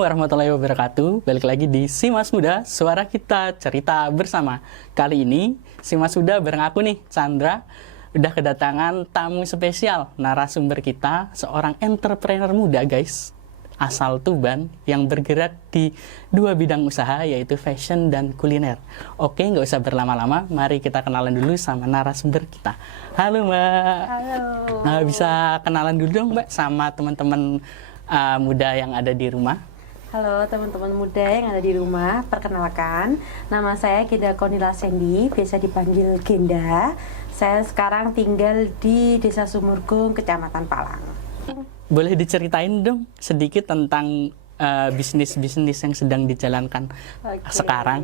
Assalamualaikum warahmatullahi wabarakatuh. Balik lagi di Si Mas Muda, suara kita cerita bersama. Kali ini Si Mas Muda bareng aku nih, Chandra, udah kedatangan tamu spesial. Narasumber kita seorang entrepreneur muda guys, asal Tuban yang bergerak di dua bidang usaha, yaitu fashion dan kuliner. Oke, nggak usah berlama-lama, mari kita kenalan dulu sama narasumber kita. Halo Mbak. Halo. Bisa kenalan dulu dong Mbak sama teman-teman muda yang ada di rumah. Halo teman-teman muda yang ada di rumah, perkenalkan, nama saya Genda Konila Sendi, biasa dipanggil Genda. Saya sekarang tinggal di Desa Sumurgung, Kecamatan Palang. Boleh diceritain dong sedikit tentang bisnis-bisnis yang sedang dijalankan sekarang?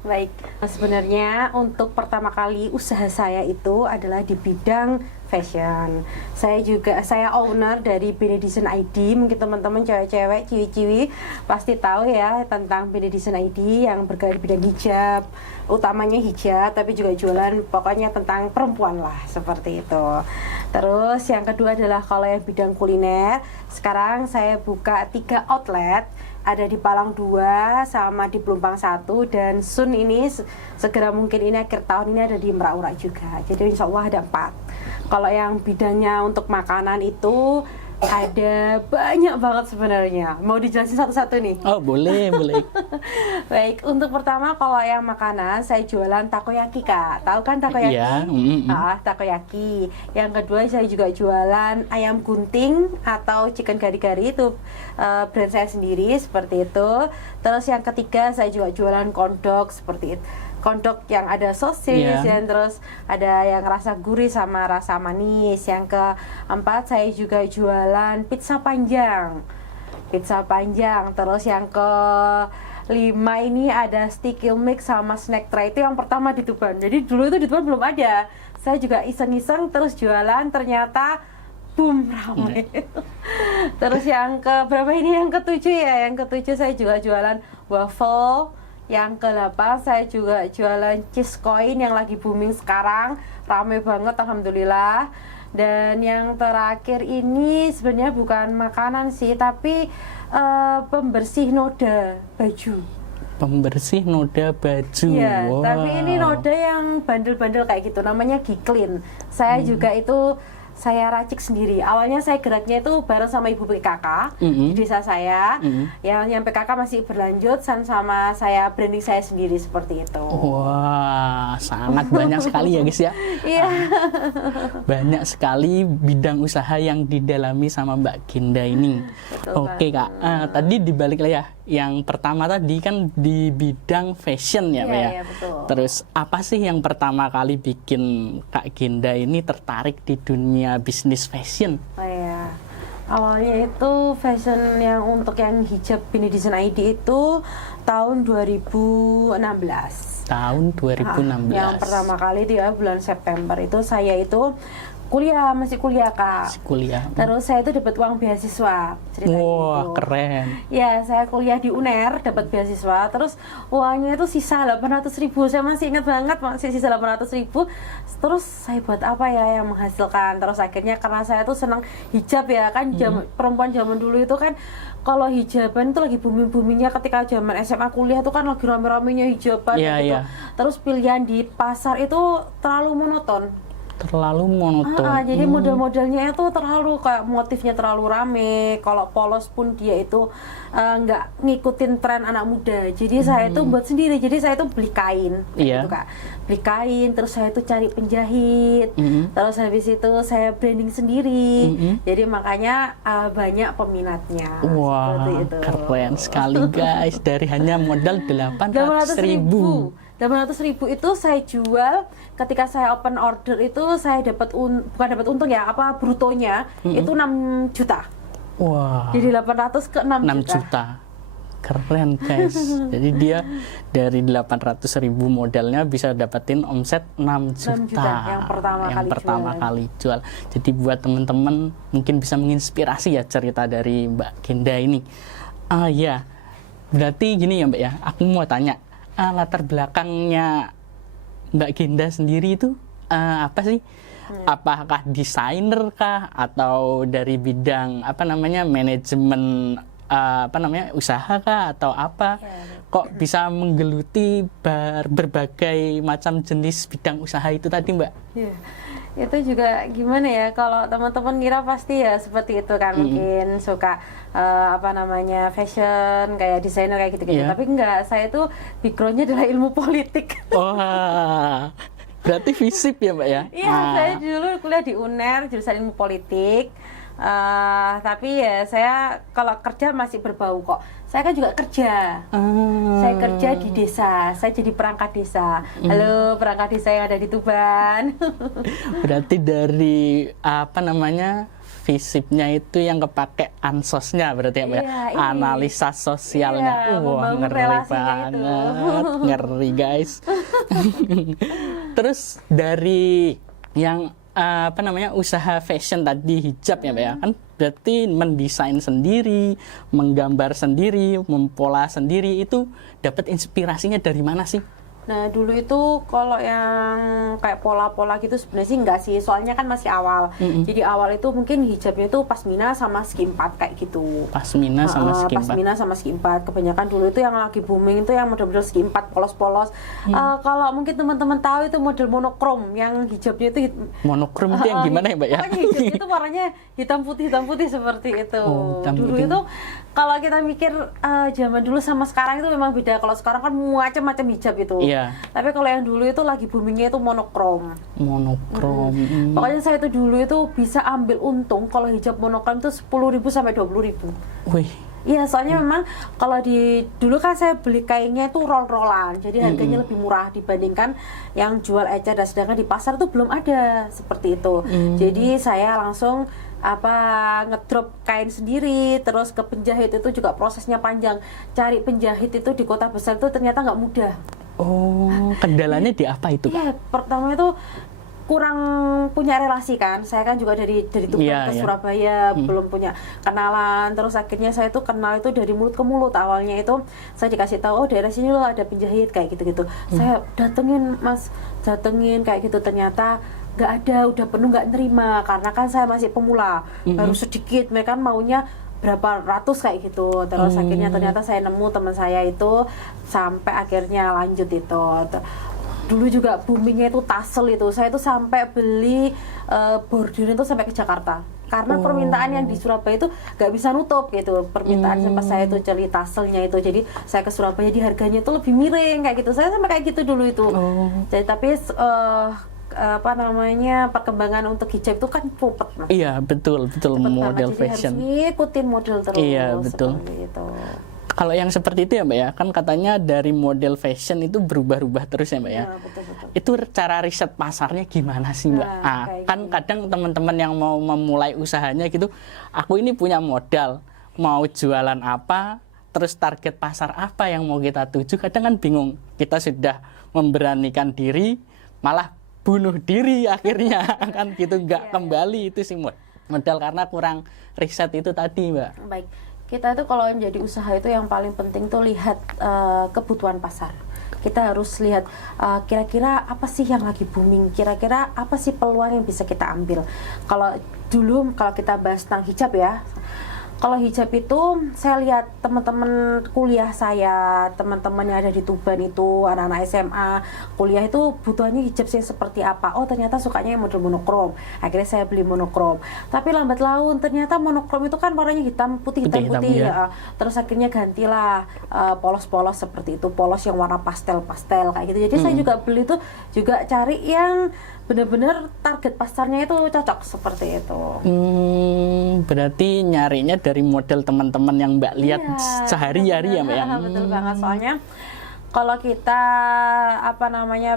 Baik, sebenarnya untuk pertama kali usaha saya itu adalah di bidang fashion. Saya owner dari Benediction ID. Mungkin teman-teman cewek-cewek, ciwi-ciwi pasti tahu ya tentang Benediction ID yang bergerak di bidang hijab, utamanya hijab, tapi juga jualan pokoknya tentang perempuan lah, seperti itu. Terus yang kedua adalah kalau yang bidang kuliner, sekarang saya buka 3 outlet, ada di Palang 2 sama di Pelumpang 1, dan soon ini segera mungkin ini akhir tahun ini ada di Merak juga. Jadi insya Allah ada 4. Kalau yang bidangnya untuk makanan itu ada banyak banget sebenarnya. Mau dijelasin satu-satu nih? Oh boleh, boleh. Baik, untuk pertama kalau yang makanan saya jualan takoyaki Kak. Tahu kan takoyaki? Iya. Takoyaki. Yang kedua saya juga jualan ayam gunting atau chicken gari-gari, itu brand saya sendiri seperti itu. Terus yang ketiga saya juga jualan kondok seperti itu. Kondok yang ada sosis, dan terus ada yang rasa gurih sama rasa manis. Yang keempat saya juga jualan pizza panjang. Terus yang ke-5 ini ada sticky mix sama snack tray, itu yang pertama di Tuban. Jadi dulu itu di Tuban belum ada. Saya juga iseng-iseng terus jualan, ternyata boom, ramai. Terus yang ke berapa ini, yang ke-7 ya. Yang ke-7 saya juga jualan waffle. Yang ke-8 saya juga jualan cheese coin yang lagi booming sekarang, rame banget alhamdulillah. Dan yang terakhir ini sebenarnya bukan makanan sih, tapi pembersih noda baju. Pembersih noda baju. Iya, wow. Tapi ini noda yang bandel-bandel kayak gitu, namanya Giklin. Saya juga itu saya racik sendiri. Awalnya saya geraknya itu bareng sama ibu PKK di desa saya. Yang PKK masih berlanjut, sama saya branding saya sendiri seperti itu. Wah, sangat banyak sekali ya guys ya. Iya. Banyak sekali bidang usaha yang didalami sama Mbak Genda ini. Oke Kak, tadi dibalik lah ya. Yang pertama tadi kan di bidang fashion ya Mbak ya. Iya, betul. Terus apa sih yang pertama kali bikin Kak Genda ini tertarik di dunia bisnis fashion? Oh iya. Awalnya itu fashion yang untuk yang hijab Benediction ID itu tahun 2016. Tahun 2016. Yang pertama kali itu ya bulan September itu saya itu masih kuliah Kak. Kuliah. Terus saya itu dapat uang beasiswa. Wah, keren. Ya, saya kuliah di UNER, dapat beasiswa. Terus uangnya itu sisa 800.000. Saya masih ingat banget, masih sisa 800.000. Terus saya buat apa ya yang menghasilkan? Terus akhirnya karena saya tuh senang hijab ya kan, perempuan zaman dulu itu kan kalau hijaban itu lagi booming-boomingnya ketika zaman SMA kuliah itu kan lagi rame-ramenya hijaban gitu. Terus pilihan di pasar itu terlalu monoton. Jadi model-modelnya itu terlalu kayak motifnya terlalu rame. Kalau polos pun dia itu nggak ngikutin tren anak muda. Jadi saya itu buat sendiri. Jadi saya itu beli kain, gitu Kak. Beli kain, terus saya itu cari penjahit. Terus habis itu saya branding sendiri. Jadi makanya banyak peminatnya. Wah, keren sekali guys. Dari hanya modal 800.000. 800.000 itu saya jual ketika saya open order itu saya dapat bukan dapat untung ya, brutonya itu 6 juta. Wah. Jadi 800 ke 6 juta. Keren guys. Jadi dia dari 800.000 modalnya bisa dapetin omset 6 juta. Yang pertama kali jual. Jadi buat teman-teman mungkin bisa menginspirasi ya cerita dari Mbak Genda ini. Ya. Berarti gini ya Mbak ya, aku mau tanya. Latar belakangnya Mbak Genda sendiri itu apa sih? Apakah desainer kah atau dari bidang manajemen apa namanya, usaha kah atau apa? Kok bisa menggeluti berbagai macam jenis bidang usaha itu tadi, Mbak? Iya. Itu juga gimana ya, kalau teman-teman kira pasti ya seperti itu kan, mungkin suka apa namanya, fashion, kayak desainer kayak gitu-gitu. Iya. Tapi enggak, saya tuh backgroundnya adalah ilmu politik. Wah, berarti FISIP ya, Mbak ya? Iya, saya dulu kuliah di UNER jurusan ilmu politik. Tapi ya saya kalau kerja masih berbau kok. Saya kan juga kerja. Saya kerja di desa. Saya jadi perangkat desa. Halo perangkat desa yang ada di Tuban. Berarti dari apa namanya, FISIP-nya itu yang kepake ansosnya berarti ya, Mbak? Iya, Analisa sosialnya. Iya, Wah, membangun ngeri relasinya itu. banget. Ngeri, guys. Terus dari yang apa namanya, usaha fashion tadi, hijab ya, Mbak ya? Kan berarti mendesain sendiri, menggambar sendiri, mempola sendiri, itu dapat inspirasinya dari mana sih? Nah dulu itu kalau yang kayak pola-pola gitu sebenarnya sih enggak sih, soalnya kan masih awal. Jadi awal itu mungkin hijabnya itu pasmina sama ski 4 kayak gitu. Pasmina sama ski 4. Pasmina sama ski 4. Kebanyakan dulu itu yang lagi booming itu yang model-model ski 4 polos-polos. Kalau mungkin teman-teman tahu itu model monokrom yang hijabnya itu Monokrom itu yang gimana ya, Mbak ya? Pokoknya hijabnya itu warnanya hitam putih seperti itu. Oh, hitam Dulu putih. itu kalau kita mikir zaman dulu sama sekarang itu memang beda. Kalau sekarang kan macam-macam hijab itu. Iya. Tapi kalau yang dulu itu lagi boomingnya itu monokrom. Monokrom. Pokoknya saya itu dulu itu bisa ambil untung kalau hijab monokrom itu 10.000 sampai 20.000. Wih. Iya, soalnya memang kalau dulu kan saya beli kainnya itu roll-rollan, jadi harganya lebih murah dibandingkan yang jual ecer, dan sedangkan di pasar tuh belum ada seperti itu. Jadi saya langsung ngedrop kain sendiri, terus ke penjahit itu juga prosesnya panjang. Cari penjahit itu di kota besar itu ternyata nggak mudah. Oh, kendalanya di apa itu, Kak? Iya, pertama itu kurang punya relasi kan. Saya kan juga dari Tuban ke Surabaya, belum punya kenalan. Terus akhirnya saya tuh kenal itu dari mulut ke mulut. Awalnya itu saya dikasih tahu, oh daerah sini loh ada penjahit kayak gitu-gitu. Saya datengin kayak gitu, ternyata nggak ada, udah penuh, nggak nerima karena kan saya masih pemula, baru sedikit. Mereka maunya berapa ratus kayak gitu. Terus akhirnya ternyata saya nemu teman saya itu, sampai akhirnya lanjut itu. Dulu juga boomingnya itu tassel itu. Saya itu sampai beli bordir itu sampai ke Jakarta. Karena permintaan yang di Surabaya itu nggak bisa nutup gitu. Permintaan sampai saya itu cari tasselnya itu. Jadi saya ke Surabaya, di harganya itu lebih miring kayak gitu. Saya sampai kayak gitu dulu itu. Jadi tapi perkembangan untuk hijab itu kan cepet, Mas. Iya, betul Cepet model banget. Jadi fashion. harus ngikutin model terus. Iya, betul. Itu. Kalau yang seperti itu ya, Mbak ya, kan katanya dari model fashion itu berubah-ubah terus ya, Mbak ya. Ya, betul-betul. Itu cara riset pasarnya gimana sih, Mbak? Nah, Kan kadang teman-teman yang mau memulai usahanya gitu, aku ini punya modal, mau jualan apa, terus target pasar apa yang mau kita tuju, kadang kan bingung. Kita sudah memberanikan diri, malah bunuh diri akhirnya kan gitu, nggak kembali itu sih modal karena kurang riset itu tadi, Mbak. Baik, kita itu kalau menjadi usaha itu yang paling penting tuh lihat kebutuhan pasar. Kita harus lihat kira-kira apa sih yang lagi booming, kira-kira apa sih peluang yang bisa kita ambil. Kalau dulu kalau kita bahas tentang hijab ya, kalau hijab itu saya lihat teman-teman kuliah saya, teman-teman yang ada di Tuban itu, anak-anak SMA kuliah itu butuhannya hijab sih seperti apa. Oh ternyata sukanya yang model monokrom. Akhirnya saya beli monokrom. Tapi lambat laun ternyata monokrom itu kan warnanya hitam putih ya. Terus akhirnya gantilah polos-polos seperti itu, polos yang warna pastel-pastel kayak gitu. Jadi saya juga beli itu juga cari yang benar-benar target pasarnya itu cocok seperti itu. Berarti nyarinya dari model teman-teman yang Mbak lihat sehari-hari ya, Mbak ya. Betul banget, soalnya kalau kita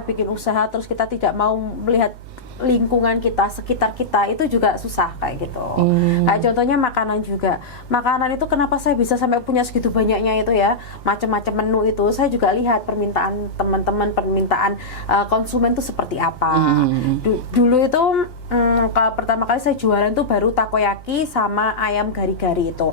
bikin usaha terus kita tidak mau melihat lingkungan kita, sekitar kita, itu juga susah kayak gitu. Kayak contohnya makanan juga. Makanan itu kenapa saya bisa sampai punya segitu banyaknya itu ya, macam-macam menu itu. Saya juga lihat permintaan teman-teman, permintaan konsumen itu seperti apa. Dulu itu kalau pertama kali saya jualan tuh baru takoyaki sama ayam gari-gari itu.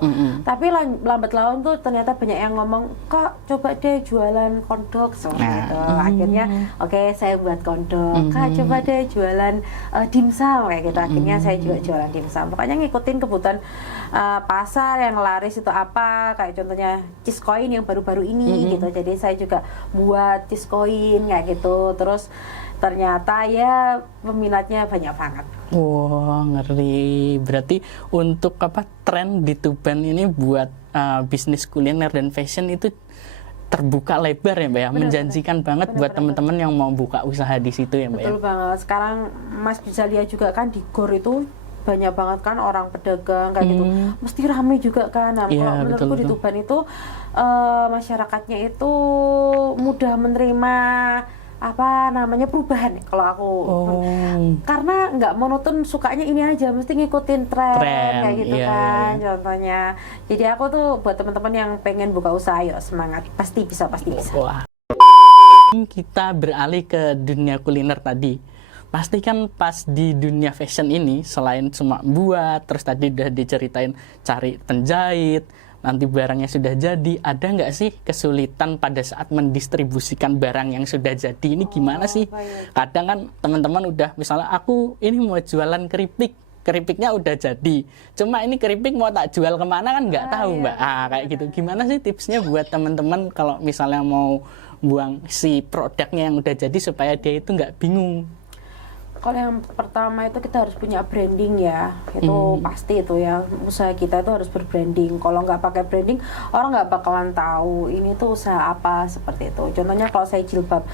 Tapi lambat laun tuh ternyata banyak yang ngomong, "Kak, coba deh jualan kondok." Gitu. Akhirnya oke, saya buat kondok. "Kak, coba deh jualan dimsum." Kayak gitu. Akhirnya saya juga jualan dimsum. Pokoknya ngikutin kebutuhan pasar yang laris itu apa. Kayak contohnya cheese coin yang baru-baru ini gitu. Jadi saya juga buat cheese coin kayak gitu. Terus ternyata ya peminatnya banyak banget. Wah, ngeri. Berarti untuk tren di Tuban ini buat bisnis kuliner dan fashion itu terbuka lebar ya Mbak ya, menjanjikan banget buat teman-teman yang mau buka usaha di situ ya Mbak. Betul banget. Sekarang Mas bisa lihat juga kan di GOR itu banyak banget kan orang pedagang kayak gitu, mesti rame juga kan. Nah, kalau menurutku di Tuban itu masyarakatnya itu mudah menerima perubahan kalau aku, karena nggak monoton, sukanya ini aja, mesti ngikutin tren kayak gitu kan. Contohnya, jadi aku tuh buat teman-teman yang pengen buka usaha, yuk semangat, pasti bisa. Wah. Kita beralih ke dunia kuliner tadi. Pasti kan pas di dunia fashion ini, selain cuma buat, terus tadi udah diceritain cari penjahit, nanti barangnya sudah jadi, ada nggak sih kesulitan pada saat mendistribusikan barang yang sudah jadi? Ini gimana sih? Kadang kan teman-teman udah, misalnya aku ini mau jualan keripiknya udah jadi, cuma ini keripik mau tak jual kemana kan nggak tahu Mbak. Kayak gitu. Gimana sih tipsnya buat teman-teman kalau misalnya mau buang si produknya yang udah jadi supaya dia itu nggak bingung? Kalau yang pertama itu kita harus punya branding ya, itu pasti itu ya, usaha kita itu harus berbranding. Kalau nggak pakai branding, orang nggak bakalan tahu ini tuh usaha apa, seperti itu. Contohnya kalau saya jilbab,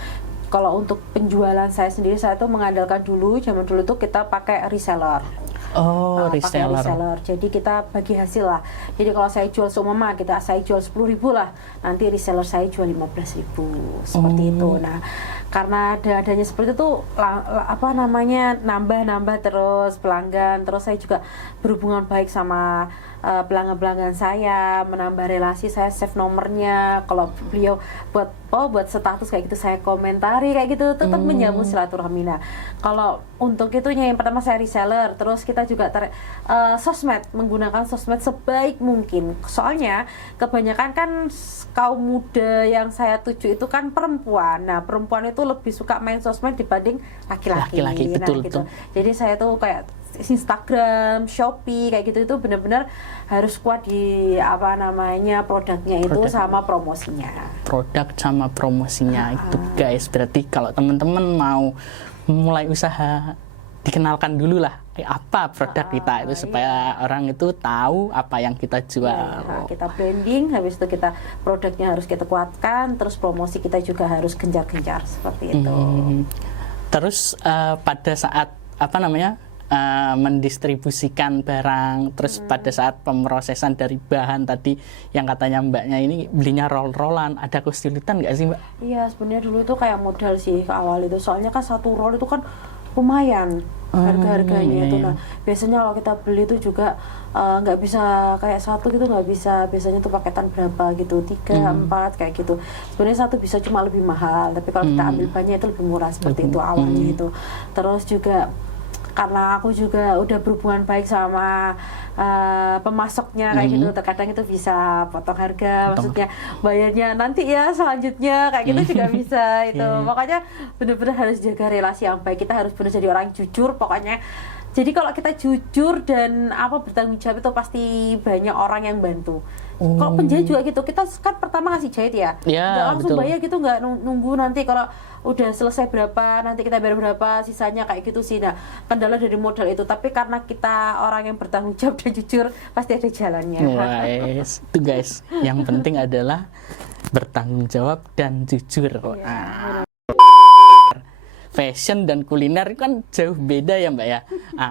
kalau untuk penjualan saya sendiri, saya tuh mengandalkan zaman dulu tuh kita pakai reseller. Pakai reseller. Jadi kita bagi hasil lah. Jadi kalau saya jual seumpama saya jual 10.000 lah, nanti reseller saya jual 15.000, seperti itu. Nah, karena adanya seperti itu nambah terus pelanggan, terus saya juga berhubungan baik sama pelanggan-pelanggan saya, menambah relasi, saya save nomornya, kalau beliau buat status kayak gitu saya komentari kayak gitu, tetap menyambung silaturahmi. Nah, kalau untuk itunya yang pertama saya reseller, terus kita juga sosmed, menggunakan sosmed sebaik mungkin. Soalnya kebanyakan kan kaum muda yang saya tuju itu kan perempuan. Nah, perempuan itu lebih suka main sosmed dibanding laki-laki. Betul, gitu. Jadi saya tuh kayak Instagram, Shopee kayak gitu, itu benar-benar harus kuat di produknya itu sama promosinya. Produk sama promosinya itu guys. Berarti kalau teman-teman mau mulai usaha, dikenalkan dulu lah apa produk kita itu supaya orang itu tahu apa yang kita jual. Kita branding, habis itu kita produknya harus kita kuatkan, terus promosi kita juga harus gencar-gencar seperti itu. Terus pada saat mendistribusikan barang, terus pada saat pemrosesan dari bahan tadi yang katanya Mbaknya ini belinya roll-rollan, ada kesulitan nggak sih Mbak? Iya, sebenarnya dulu itu kayak modal sih ke awal itu, soalnya kan satu roll itu kan lumayan harga-harganya itu. Nah, biasanya kalau kita beli itu juga nggak bisa kayak satu gitu, nggak bisa, biasanya tuh paketan berapa gitu, 3, 4 kayak gitu. Sebenarnya satu bisa cuma lebih mahal, tapi kalau kita ambil banyak itu lebih murah, seperti itu awalnya itu. Terus juga karena aku juga udah berhubungan baik sama pemasoknya kayak gitu, terkadang itu bisa potong harga, maksudnya bayarnya nanti ya selanjutnya kayak gitu juga bisa itu. Makanya benar-benar harus jaga relasi yang baik, kita harus benar jadi orang jujur pokoknya. Jadi kalau kita jujur dan bertanggung jawab itu pasti banyak orang yang bantu. Kalau penjahit juga gitu, kita kan pertama ngasih jahit ya, nggak langsung bayar gitu, nggak nunggu nanti kalau udah selesai berapa nanti kita bayar berapa sisanya kayak gitu sih. Nah, kendala dari modal itu, tapi karena kita orang yang bertanggung jawab dan jujur pasti ada jalannya. Itu guys, yang penting adalah bertanggung jawab dan jujur. Fashion dan kuliner kan jauh beda ya Mbak ya.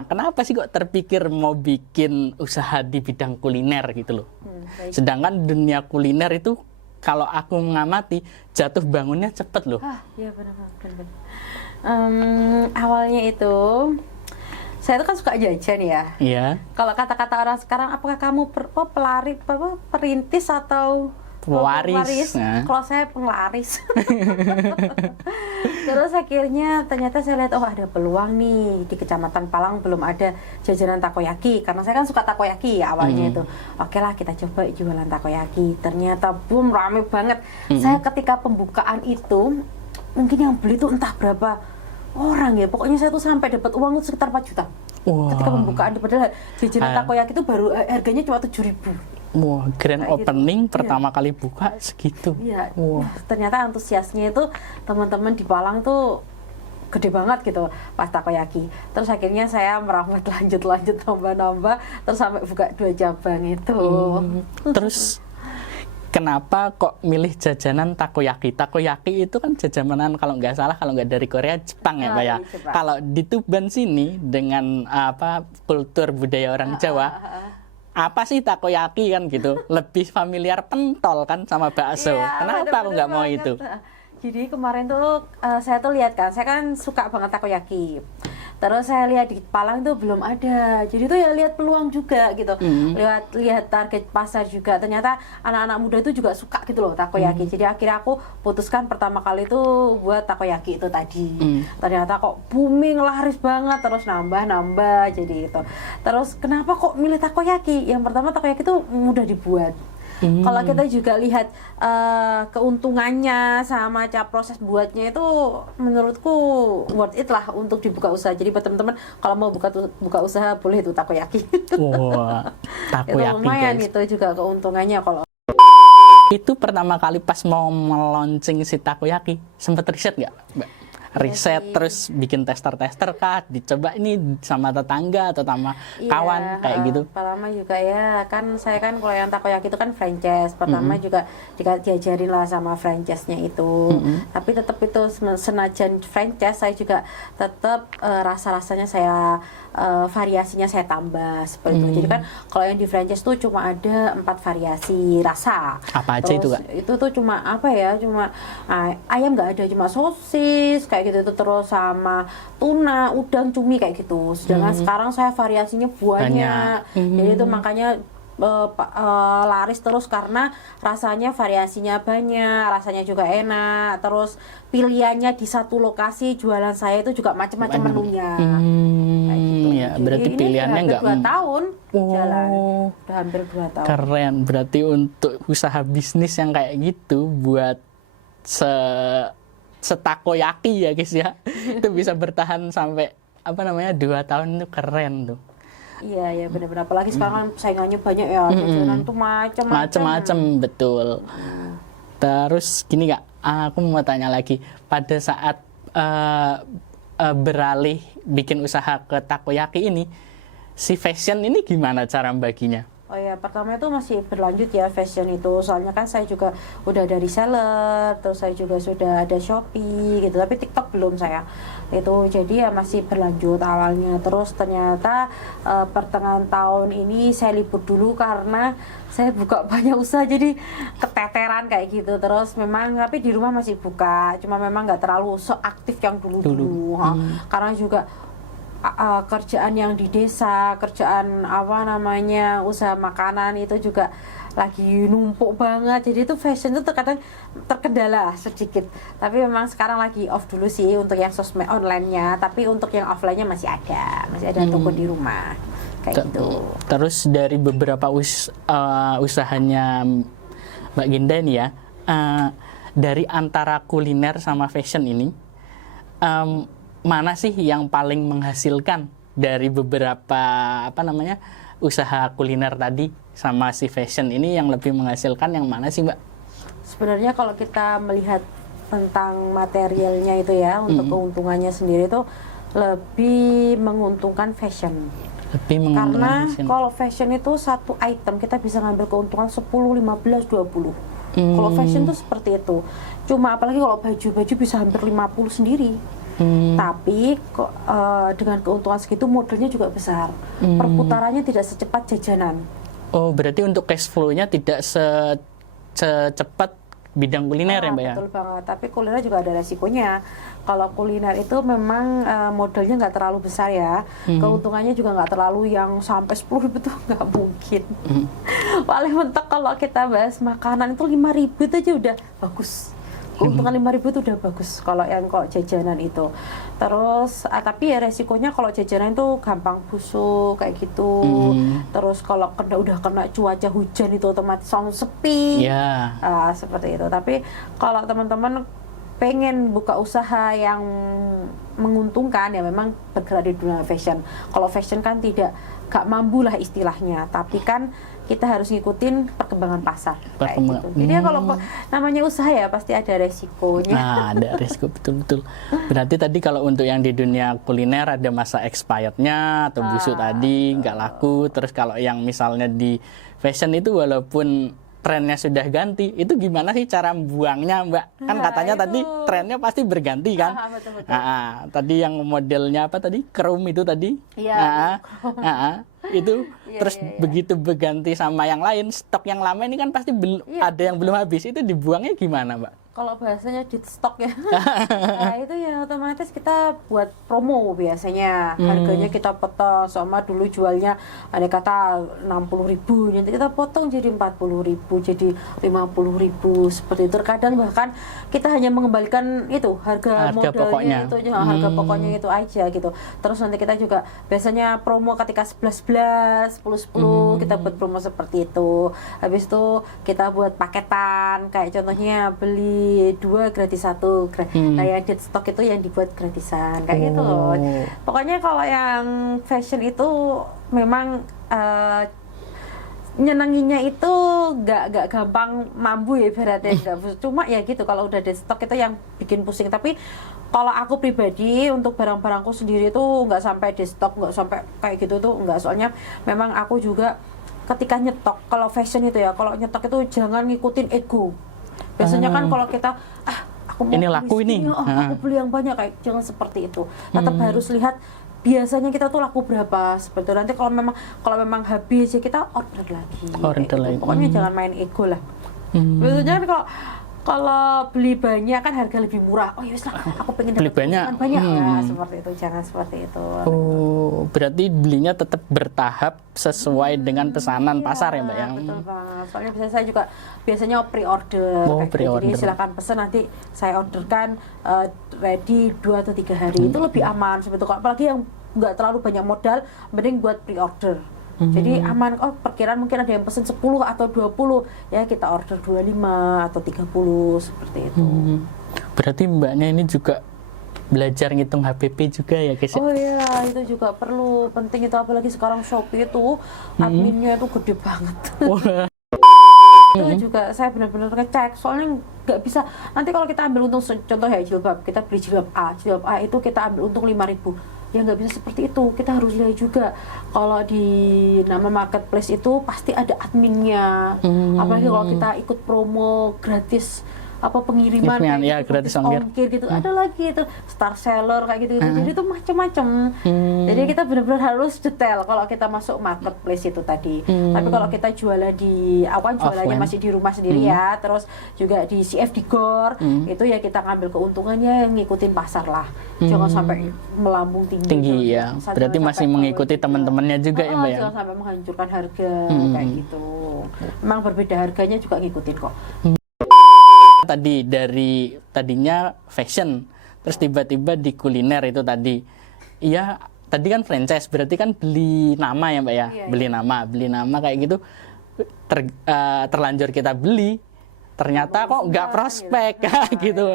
Kenapa sih kok terpikir mau bikin usaha di bidang kuliner gitu loh? Sedangkan dunia kuliner itu kalau aku mengamati jatuh bangunnya cepet loh. Iya benar. Awalnya itu saya itu kan suka jajan ya. Iya. Kalau kata-kata orang sekarang, apakah kamu perintis atau Pewaris. Nah. Kalau saya penglaris. Terus akhirnya ternyata saya lihat, oh ada peluang nih di Kecamatan Palang belum ada jajanan takoyaki, karena saya kan suka takoyaki ya awalnya itu. Oke lah kita coba jualan takoyaki. Ternyata boom, rame banget. Saya ketika pembukaan itu mungkin yang beli tuh entah berapa orang ya. Pokoknya saya tuh sampai dapat uang tuh sekitar 4 juta. Wow. Ketika pembukaan, padahal jajanan takoyaki itu baru harganya cuma 7.000. Wah, grand Kayak opening gitu. pertama kali buka segitu. Iya. Wah. Ternyata antusiasnya itu teman-teman di Palang tuh gede banget gitu pas takoyaki. Terus akhirnya saya merambat lanjut nambah-nambah terus sampai buka 2 cabang itu. Terus kenapa kok milih jajanan takoyaki? Takoyaki itu kan jajanan kalau nggak salah, kalau nggak dari Korea, Jepang ya Pak ya. Jepang. Kalau di Tuban sini dengan kultur budaya orang Jawa, apa sih takoyaki kan gitu? Lebih familiar pentol kan sama bakso. Iya, Kenapa aku nggak mau banget. itu? Jadi kemarin tuh saya tuh lihat kan, saya kan suka banget takoyaki. Terus saya lihat di Palang itu belum ada. Jadi tuh ya lihat peluang juga gitu. Lihat target pasar juga. Ternyata anak-anak muda itu juga suka gitu loh takoyaki. Jadi akhirnya aku putuskan pertama kali itu buat takoyaki itu tadi. Ternyata kok booming, laris banget, terus nambah jadi itu. Terus kenapa kok milih takoyaki? Yang pertama takoyaki itu mudah dibuat. Kalau kita juga lihat keuntungannya sama proses buatnya itu menurutku worth it lah untuk dibuka usaha. Jadi buat teman-teman kalau mau buka usaha boleh itu takoyaki. Wah, Itu takoyaki lumayan guys. itu juga keuntungannya kalau Itu pertama kali pas mau meluncing si takoyaki, sempet riset nggak, Mbak? Riset terus bikin tester-tester kah? Dicoba ini sama tetangga atau sama kawan kayak gitu? Pertama juga ya, kan saya kan kalau yang takoyaki itu kan franchise. Pertama juga diajarin lah sama franchise-nya itu. Tapi tetap itu senajan franchise saya juga tetap rasa-rasanya saya variasinya saya tambah seperti itu. Jadi kan kalau yang di franchise tuh cuma ada 4 variasi rasa. Apa aja Terus, itu Kak? itu tuh cuma apa ya? Cuma ayam nggak ada, cuma sosis kayak gitu itu, terus sama tuna, udang, cumi kayak gitu. Sedangkan sekarang saya variasinya banyak. Jadi itu makanya laris terus karena rasanya variasinya banyak, rasanya juga enak, terus pilihannya di satu lokasi jualan saya itu juga macam-macam menunya. Kayak gitu. Ya, Jadi berarti ini pilihannya udah nggak 2 tahun jalan, udah hampir 2 tahun. Keren. Berarti untuk usaha bisnis yang kayak gitu buat setakoyaki ya guys ya, itu bisa bertahan sampai 2 tahun, itu keren tuh. Iya benar-benar, apalagi sekarang kan saingannya banyak ya, jajanan tuh Macam-macam, betul. Terus gini Kak, aku mau tanya lagi, pada saat beralih bikin usaha ke takoyaki ini, si fashion ini gimana cara baginya? Oh ya, pertama itu masih berlanjut ya fashion itu, soalnya kan saya juga udah ada reseller, terus saya juga sudah ada Shopee gitu, tapi TikTok belum saya itu, jadi ya masih berlanjut awalnya. Terus ternyata pertengahan tahun ini saya libur dulu karena saya buka banyak usaha, jadi keteteran kayak gitu. Terus memang tapi di rumah masih buka, cuma memang nggak terlalu seaktif yang dulu. Karena juga kerjaan yang di desa, kerjaan usaha makanan itu juga lagi numpuk banget. Jadi itu fashion itu terkadang terkendala sedikit. Tapi memang sekarang lagi off dulu sih untuk yang sosmed online-nya, tapi untuk yang offline-nya masih ada toko di rumah kayak gitu. Terus dari beberapa usahanya Mbak Ginda ini ya, dari antara kuliner sama fashion ini, mana sih yang paling menghasilkan dari beberapa usaha kuliner tadi sama si fashion ini, yang lebih menghasilkan yang mana sih Mbak? Sebenarnya kalau kita melihat tentang materialnya itu ya, untuk keuntungannya sendiri itu lebih menguntungkan fashion. Karena kalau fashion itu satu item kita bisa ngambil keuntungan 10, 15, 20. Kalau fashion itu seperti itu. Cuma apalagi kalau baju bisa hampir 50 sendiri. Tapi dengan keuntungan segitu modalnya juga besar. Perputarannya tidak secepat jajanan. Oh, berarti untuk cash flow-nya tidak secepat bidang kuliner ya Mbak ya? Betul banget, tapi kuliner juga ada resikonya. Kalau kuliner itu memang modalnya nggak terlalu besar ya, keuntungannya juga nggak terlalu yang sampai 10.000 itu nggak mungkin. Paling mentok kalau kita bahas makanan itu 5.000 itu aja udah bagus. Keuntungan 5.000 itu udah bagus kalau yang kok jajanan itu. Terus tapi ya resikonya kalau jajanan itu gampang busuk kayak gitu. Terus kalau udah kena cuaca hujan itu otomatis langsung sepi. Seperti itu. Tapi kalau teman-teman pengen buka usaha yang menguntungkan ya memang bergerak di dunia fashion. Kalau fashion kan gak mampu lah istilahnya, tapi kan kita harus ngikutin perkembangan pasar kayak gitu. Jadi ya kalau namanya usaha ya pasti ada resikonya. Nah, ada resiko betul-betul. Berarti tadi kalau untuk yang di dunia kuliner ada masa expirednya atau busuk tadi nggak laku. Terus kalau yang misalnya di fashion itu walaupun trennya sudah ganti, itu gimana sih cara buangnya Mbak? Kan katanya tadi trennya pasti berganti kan? Betul-betul. Tadi yang modelnya apa tadi? Chrome itu tadi? Iya. Itu terus begitu berganti sama yang lain, stok yang lama ini kan pasti ada yang belum habis, itu dibuangnya gimana Mbak? Kalau bahasanya di stok ya, nah itu ya otomatis kita buat promo biasanya, harganya kita potong, sama dulu jualnya ada kata 60.000, nanti kita potong jadi 40.000, jadi 50.000 seperti itu. Terkadang bahkan kita hanya mengembalikan itu harga modalnya pokoknya. Itu, harga pokoknya itu aja gitu. Terus nanti kita juga biasanya promo ketika 11-11, 10-10 kita buat promo seperti itu. Habis itu kita buat paketan, kayak contohnya beli 2 gratis 1. Nah yang dead stock itu yang dibuat gratisan kayak gitu loh. Pokoknya kalau yang fashion itu memang nyenenginya itu gak gampang mampu ya ibaratnya. Cuma ya gitu, kalau udah dead stock itu yang bikin pusing. Tapi kalau aku pribadi untuk barang-barangku sendiri itu nggak sampai dead stock, nggak sampai kayak gitu tuh nggak. Soalnya memang aku juga ketika nyetok, kalau fashion itu ya, kalau nyetok itu jangan ngikutin ego. Biasanya kan kalau kita aku mau ini laku ini, aku beli yang banyak, kayak jangan seperti itu. Tetap harus lihat biasanya kita tuh laku berapa seperti itu. Nanti kalau memang habis ya kita order lagi. Pokoknya jangan main ego lah. Biasanya kan kalau beli banyak kan harga lebih murah. Oh yus lah, aku pengen beli banyak. Nah, seperti itu, jangan seperti itu. Oh, berarti belinya tetap bertahap sesuai dengan pesanan pasar ya Mbak ya? Betul banget. Soalnya saya juga biasanya pre-order. Pre-order. Jadi silakan pesan, nanti saya orderkan ready 2 atau 3 hari. Itu lebih aman sebetulnya. Apalagi yang nggak terlalu banyak modal, mending buat pre-order. Jadi aman, perkiraan mungkin ada yang pesen 10 atau 20, ya kita order 25 atau 30 seperti itu. Berarti Mbaknya ini juga belajar ngitung HPP juga ya guys? Oh iya, itu juga perlu, penting itu, apalagi sekarang Shopee itu adminnya itu gede banget. Itu juga saya benar-benar ngecek, soalnya nggak bisa, nanti kalau kita ambil untung, contoh ya jilbab, kita beli jilbab A itu kita ambil untung 5.000. Ya nggak bisa seperti itu, kita harus lihat juga kalau di nama marketplace itu pasti ada adminnya. Apalagi kalau kita ikut promo gratis pengiriman ya, gratis ongkir gitu, ada lagi itu star seller kayak gitu, jadi itu macam-macam. Jadi kita benar-benar harus detail kalau kita masuk marketplace itu tadi. Tapi kalau kita jualan di jualannya masih di rumah sendiri ya, terus juga di CF di GOR, itu ya kita ngambil keuntungannya, ngikutin pasar lah, jangan sampai melambung tinggi ya. Berarti masih mengikuti teman-temannya juga ya Mbak ya? Jangan sampai menghancurkan harga kayak gitu. Memang berbeda harganya juga ngikutin kok. Tadi dari tadinya fashion, terus tiba-tiba di kuliner itu tadi. Iya, tadi kan franchise, berarti kan beli nama ya Mbak ya? Iya, beli nama kayak gitu. Terlanjur kita beli, ternyata kok nggak prospek gitu.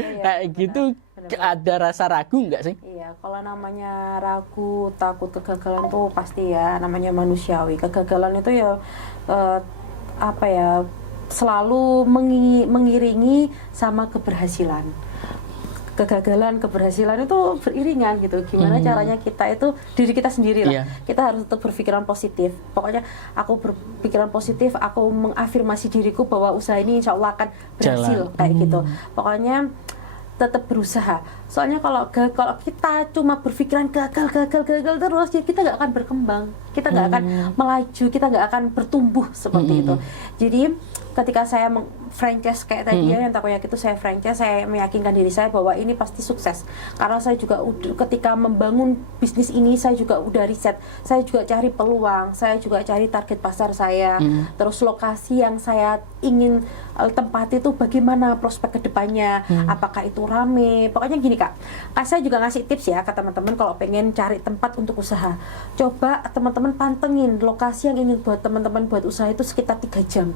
Kayak gitu, ada rasa ragu nggak sih? Iya, kalau namanya ragu, takut kegagalan tuh pasti ya, namanya manusiawi. Kegagalan itu ya selalu mengiringi sama keberhasilan. Keberhasilan itu beriringan gitu. Gimana caranya kita itu, diri kita sendiri lah. Kita harus tetap berpikiran positif. Pokoknya aku berpikiran positif, aku mengafirmasi diriku bahwa usaha ini insya Allah akan berhasil kayak gitu. Pokoknya tetap berusaha. Soalnya kalau kita cuma berpikiran gagal terus, ya kita nggak akan berkembang, kita nggak akan melaju, kita nggak akan bertumbuh seperti itu. Jadi ketika saya franchise kayak tadi ya, yang takoyaki itu saya franchise, saya meyakinkan diri saya bahwa ini pasti sukses. Karena saya juga ketika membangun bisnis ini, saya juga udah riset, saya juga cari peluang, saya juga cari target pasar saya, terus lokasi yang saya ingin tempati itu bagaimana prospek kedepannya, apakah itu rame. Pokoknya gini Kak, saya juga ngasih tips ya ke teman-teman kalau pengen cari tempat untuk usaha. Coba teman-teman pantengin lokasi yang ingin buat teman-teman buat usaha itu sekitar 3 jam.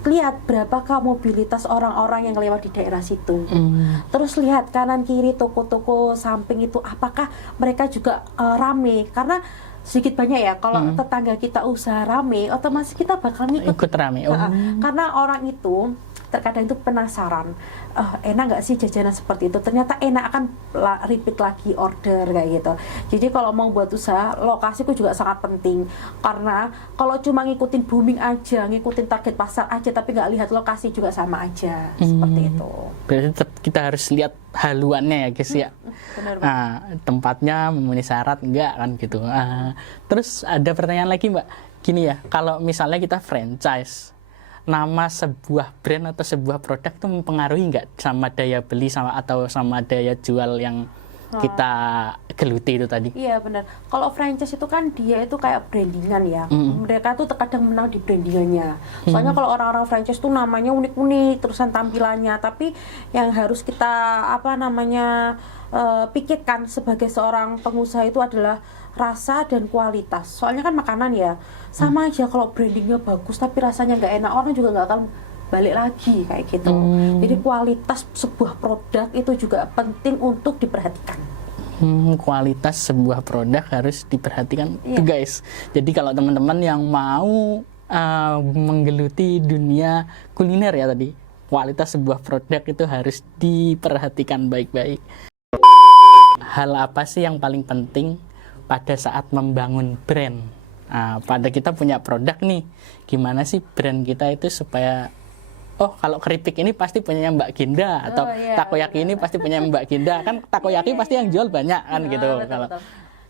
Lihat berapakah mobilitas orang-orang yang lewat di daerah situ. Terus lihat kanan kiri toko-toko samping itu apakah mereka juga rame, karena sedikit banyak ya kalau tetangga kita usaha rame, otomatis kita bakal ikut rame. Karena orang itu terkadang itu penasaran, enak nggak sih jajanan seperti itu, ternyata enak, akan repeat lagi order kayak gitu. Jadi kalau mau buat usaha, lokasi itu juga sangat penting, karena kalau cuma ngikutin booming aja, ngikutin target pasar aja tapi nggak lihat lokasi juga sama aja, seperti itu. Berarti tetap kita harus lihat haluannya ya guys ya. Benar, tempatnya memenuhi syarat enggak kan gitu. Terus ada pertanyaan lagi Mbak, gini ya, kalau misalnya kita franchise, nama sebuah brand atau sebuah produk itu mempengaruhi nggak sama daya beli atau sama daya jual yang kita geluti itu tadi? Iya benar. Kalau franchise itu kan dia itu kayak brandingan ya. Mereka tuh terkadang menang di brandingannya. Soalnya kalau orang-orang franchise tuh namanya unik-unik, terusan tampilannya. Tapi yang harus kita pikirkan sebagai seorang pengusaha itu adalah rasa dan kualitas. Soalnya kan makanan ya, sama aja kalau brandingnya bagus tapi rasanya nggak enak, orang juga nggak akan balik lagi kayak gitu. Jadi kualitas sebuah produk itu juga penting untuk diperhatikan. Kualitas sebuah produk harus diperhatikan tuh guys. Jadi kalau teman-teman yang mau menggeluti dunia kuliner ya tadi, kualitas sebuah produk itu harus diperhatikan baik-baik. Hal apa sih yang paling penting pada saat membangun brand? Pada kita punya produk nih, gimana sih brand kita itu supaya kalau keripik ini pasti punya Mbak Ginda, atau takoyaki ini pasti punya Mbak Ginda, kan takoyaki pasti yang jual banyak kan gitu. Betul.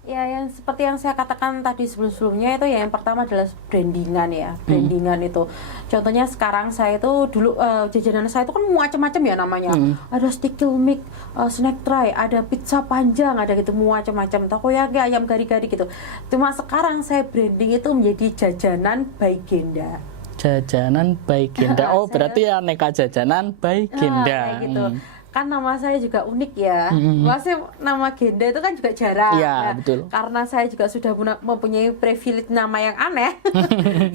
Ya, yang seperti yang saya katakan tadi sebelum-sebelumnya itu ya, yang pertama adalah brandingan ya. Brandingan itu contohnya sekarang saya itu dulu jajanan saya itu kan macam-macam ya namanya. Ada sticky mix, snack tray, ada pizza panjang, ada gitu macam-macam, takoyaki, ayam gari-gari gitu. Cuma sekarang saya branding itu menjadi jajanan by Genda. Jajanan by Genda. Berarti aneka jajanan by Genda. Kayak gitu. Kan nama saya juga unik ya. Maksudnya nama Genda itu kan juga jarang. Iya, betul. Karena saya juga sudah mempunyai privilege nama yang aneh.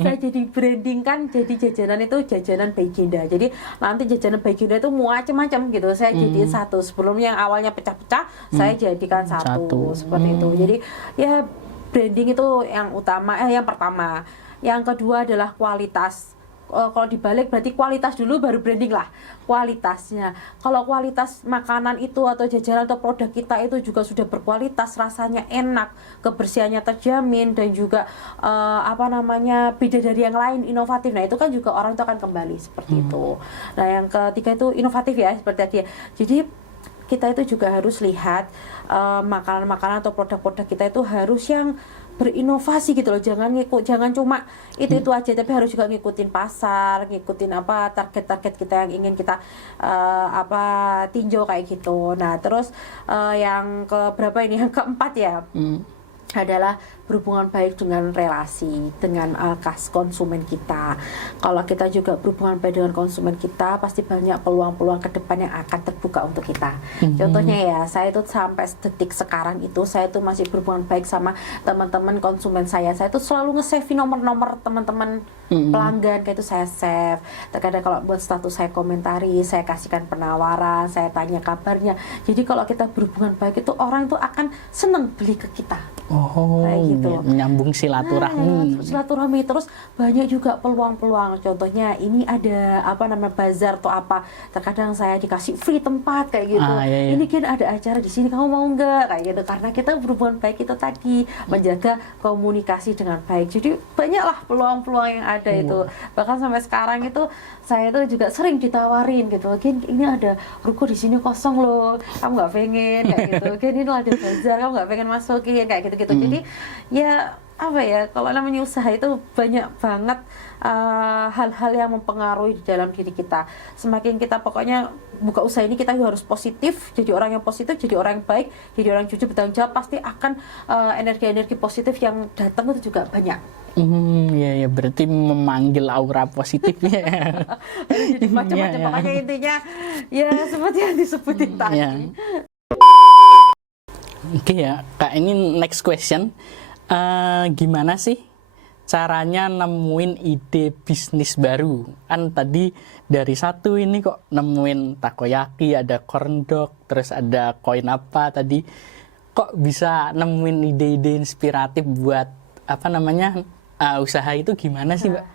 Saya jadi branding kan, jadi jajanan itu jajanan by Genda. Jadi nanti jajanan by Genda itu macam-macam gitu. Saya jadiin satu. Sebelumnya yang awalnya pecah-pecah, saya jadikan satu. Seperti itu. Jadi ya branding itu yang utama, yang pertama. Yang kedua adalah kualitas. Kalau dibalik berarti kualitas dulu baru branding lah, kualitasnya. Kalau kualitas makanan itu atau jajanan atau produk kita itu juga sudah berkualitas, rasanya enak, kebersihannya terjamin, dan juga beda dari yang lain, inovatif. Nah itu kan juga orang itu akan kembali seperti itu. Nah yang ketiga itu inovatif ya, seperti tadi ya. Jadi kita itu juga harus lihat makanan-makanan atau produk-produk kita itu harus yang berinovasi gitu loh, jangan cuma itu aja, tapi harus juga ngikutin pasar, ngikutin target-target kita yang ingin kita tinjau kayak gitu. Nah terus yang yang keempat ya, adalah berhubungan baik dengan relasi, dengan konsumen kita. Kalau kita juga berhubungan baik dengan konsumen kita, pasti banyak peluang-peluang ke depan yang akan terbuka untuk kita. Contohnya ya, saya itu sampai detik sekarang itu, saya itu masih berhubungan baik sama teman-teman konsumen saya. Saya itu selalu nge-save nomor-nomor teman-teman pelanggan, kayak itu saya save. Terkadang kalau buat status saya komentari, saya kasihkan penawaran, saya tanya kabarnya. Jadi kalau kita berhubungan baik itu, orang itu akan senang beli ke kita. Kayak gitu. Menyambung silaturahmi. Silaturahmi, terus banyak juga peluang-peluang. Contohnya ini ada bazar atau apa. Terkadang saya dikasih free tempat kayak gitu. Ini kan ada acara di sini, kamu mau nggak? Kayak gitu. Karena kita berhubungan baik itu tadi, menjaga komunikasi dengan baik. Jadi banyaklah peluang-peluang yang ada itu. Bahkan sampai sekarang itu saya itu juga sering ditawarin gitu. Ini ada ruko di sini kosong loh, kamu nggak pengen kayak gitu. Ini ada bazar, kamu nggak pengen masukin kayak gitu-gitu. Jadi ya apa ya, kalau namanya usaha itu banyak banget hal-hal yang mempengaruhi di dalam diri kita. Semakin kita pokoknya buka usaha ini, kita harus positif, jadi orang yang positif, jadi orang yang baik, jadi orang yang jujur, bertanggung jawab, pasti akan energi-energi positif yang datang itu juga banyak. Ya berarti memanggil aura positif ya. Jadi macam-macam, makanya intinya ya seperti yang disebutin tadi. Ya. Oke ya, Kak, ini next question. Gimana sih caranya nemuin ide bisnis baru? Kan tadi dari satu ini kok nemuin takoyaki, ada corn dog, terus ada koin apa tadi. Kok bisa nemuin ide-ide inspiratif buat apa namanya usaha itu gimana sih, Mbak?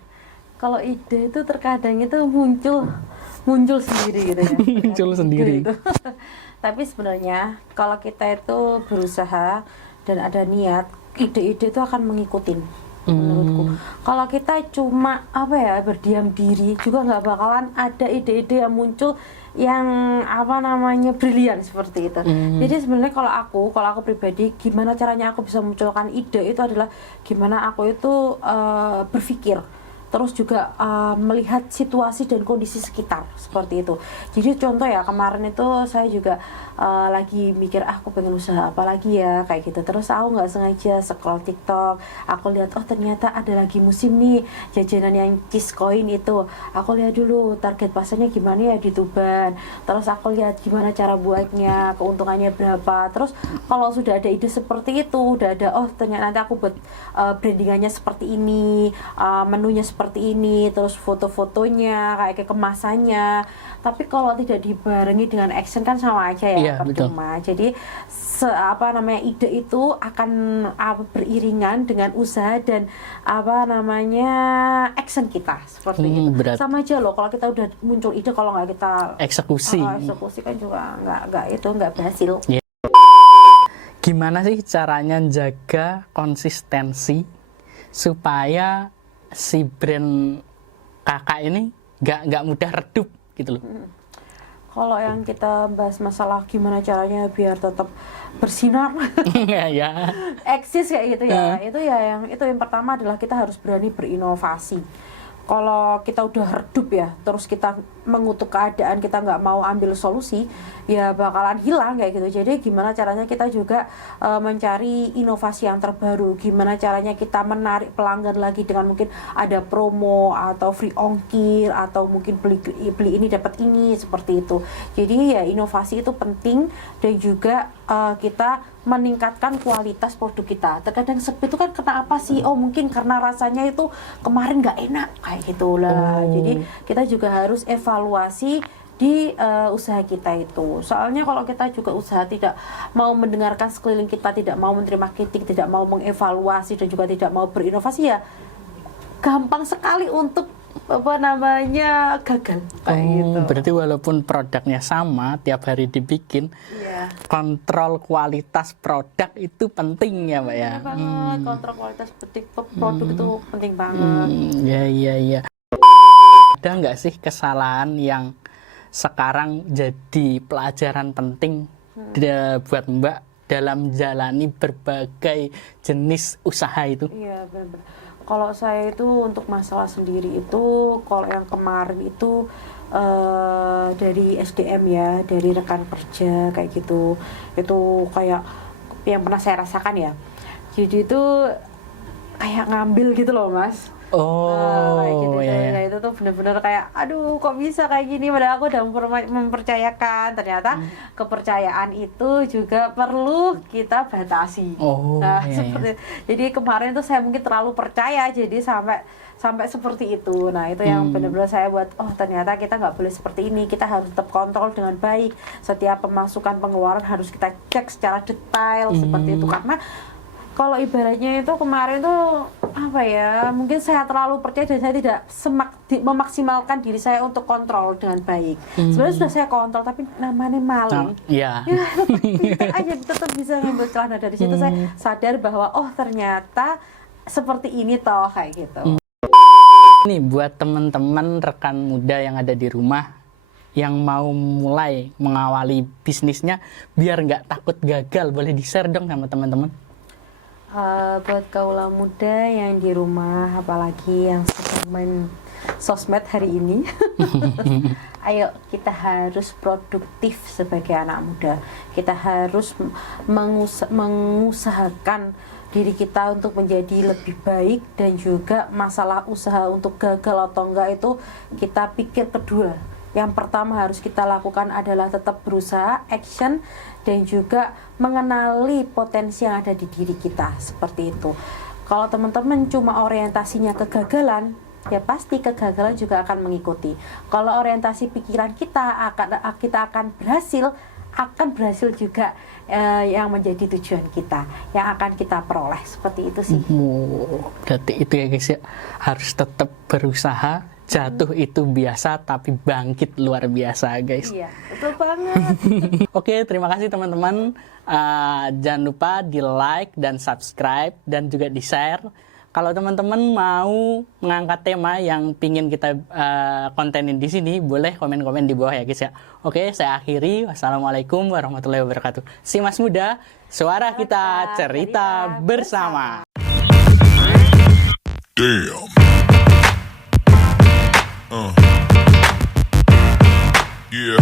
Kalau ide itu terkadang itu muncul sendiri gitu ya. Muncul sendiri. Gitu. Tapi sebenarnya kalau kita itu berusaha dan ada niat, ide-ide itu akan mengikutin menurutku. Kalau kita cuma apa ya berdiam diri, juga nggak bakalan ada ide-ide yang muncul yang apa namanya brilian seperti itu. Jadi sebenarnya kalau aku pribadi, gimana caranya aku bisa memunculkan ide itu adalah gimana aku itu berpikir, terus juga melihat situasi dan kondisi sekitar seperti itu. Jadi contoh ya, kemarin itu saya juga lagi mikir aku pengen usaha apa lagi ya kayak gitu. Terus aku nggak sengaja scroll TikTok, aku lihat oh ternyata ada lagi musim nih jajanan yang cheese coin itu. Aku lihat dulu target pasarnya gimana ya di Tuban. Terus aku lihat gimana cara buatnya, keuntungannya berapa. Terus kalau sudah ada ide seperti itu, udah ada oh ternyata nanti aku buat brandingannya seperti ini, menunya seperti ini, terus foto-fotonya kayak kemasannya. Tapi kalau tidak dibarengi dengan action kan sama aja ya, percuma. Jadi ide itu akan beriringan dengan usaha dan action kita seperti itu. Sama aja loh, kalau kita udah muncul ide, kalau nggak kita eksekusi kan juga nggak berhasil. Gimana sih caranya jaga konsistensi supaya si brand kakak ini nggak mudah redup gitu loh? Kalau yang kita bahas masalah gimana caranya biar tetap bersinar, ya, eksis kayak gitu ya, itu yang pertama adalah kita harus berani berinovasi. Kalau kita udah redup ya, terus kita mengutuk keadaan, kita nggak mau ambil solusi, ya bakalan hilang kayak gitu. Jadi gimana caranya kita juga mencari inovasi yang terbaru, gimana caranya kita menarik pelanggan lagi dengan mungkin ada promo atau free ongkir atau mungkin beli ini dapat ini seperti itu. Jadi ya inovasi itu penting, dan juga kita meningkatkan kualitas produk kita. Terkadang sepi itu kan kenapa sih? Oh mungkin karena rasanya itu kemarin nggak enak kayak gitulah. Jadi kita juga harus evaluasi di usaha kita itu. Soalnya kalau kita juga usaha tidak mau mendengarkan sekeliling kita, tidak mau menerima kritik, tidak mau mengevaluasi dan juga tidak mau berinovasi, ya gampang sekali untuk gagal kayak gitu. Berarti walaupun produknya sama tiap hari dibikin, kontrol kualitas produk itu penting ya, Mbak ya. Banget, kontrol kualitas produk itu penting banget. Iya. Ada nggak sih kesalahan yang sekarang jadi pelajaran penting buat Mbak dalam jalani berbagai jenis usaha itu? Iya, benar-benar. Kalau saya itu untuk masalah sendiri itu, kalau yang kemarin itu dari SDM ya, dari rekan kerja kayak gitu, itu kayak yang pernah saya rasakan ya. Jadi itu kayak ngambil gitu loh, Mas. Kayak gitu ya, itu tuh bener-bener kayak aduh kok bisa kayak gini, padahal aku udah mempercayakan. Ternyata kepercayaan itu juga perlu kita batasi. Seperti jadi kemarin tuh saya mungkin terlalu percaya, jadi sampai seperti itu. Nah itu yang benar-benar saya buat, oh ternyata kita nggak boleh seperti ini, kita harus tetap kontrol dengan baik. Setiap pemasukan pengeluaran harus kita cek secara detail seperti itu. Karena kalau ibaratnya itu kemarin tuh mungkin saya terlalu percaya dan saya tidak memaksimalkan diri saya untuk kontrol dengan baik. Sebenarnya sudah saya kontrol, tapi namanya maling. Tetap bisa ngambil celana. Dari situ saya sadar bahwa oh ternyata seperti ini toh kayak gitu. Nih buat teman-teman rekan muda yang ada di rumah yang mau mulai mengawali bisnisnya biar nggak takut gagal, boleh di-share dong sama teman-teman. Buat kaula muda yang di rumah, apalagi yang sedang main sosmed hari ini, ayo kita harus produktif sebagai anak muda. Kita harus mengusahakan diri kita untuk menjadi lebih baik, dan juga masalah usaha untuk gagal atau enggak itu kita pikir kedua. Yang pertama harus kita lakukan adalah tetap berusaha, action, dan juga mengenali potensi yang ada di diri kita, seperti itu. Kalau teman-teman cuma orientasinya kegagalan, ya pasti kegagalan juga akan mengikuti. Kalau orientasi pikiran kita akan berhasil juga yang menjadi tujuan kita, yang akan kita peroleh, seperti itu sih. Berarti itu ya guys ya, harus tetap berusaha. Jatuh itu biasa, tapi bangkit luar biasa guys. Iya, betul banget. Oke, terima kasih teman-teman. Jangan lupa di like dan subscribe, dan juga di share. Kalau teman-teman mau mengangkat tema yang pingin kita kontenin di sini, boleh komen-komen di bawah ya guys ya. Oke, saya akhiri. Wassalamualaikum warahmatullahi wabarakatuh. Si Mas Muda, suara kita cerita bersama. Damn. Yeah.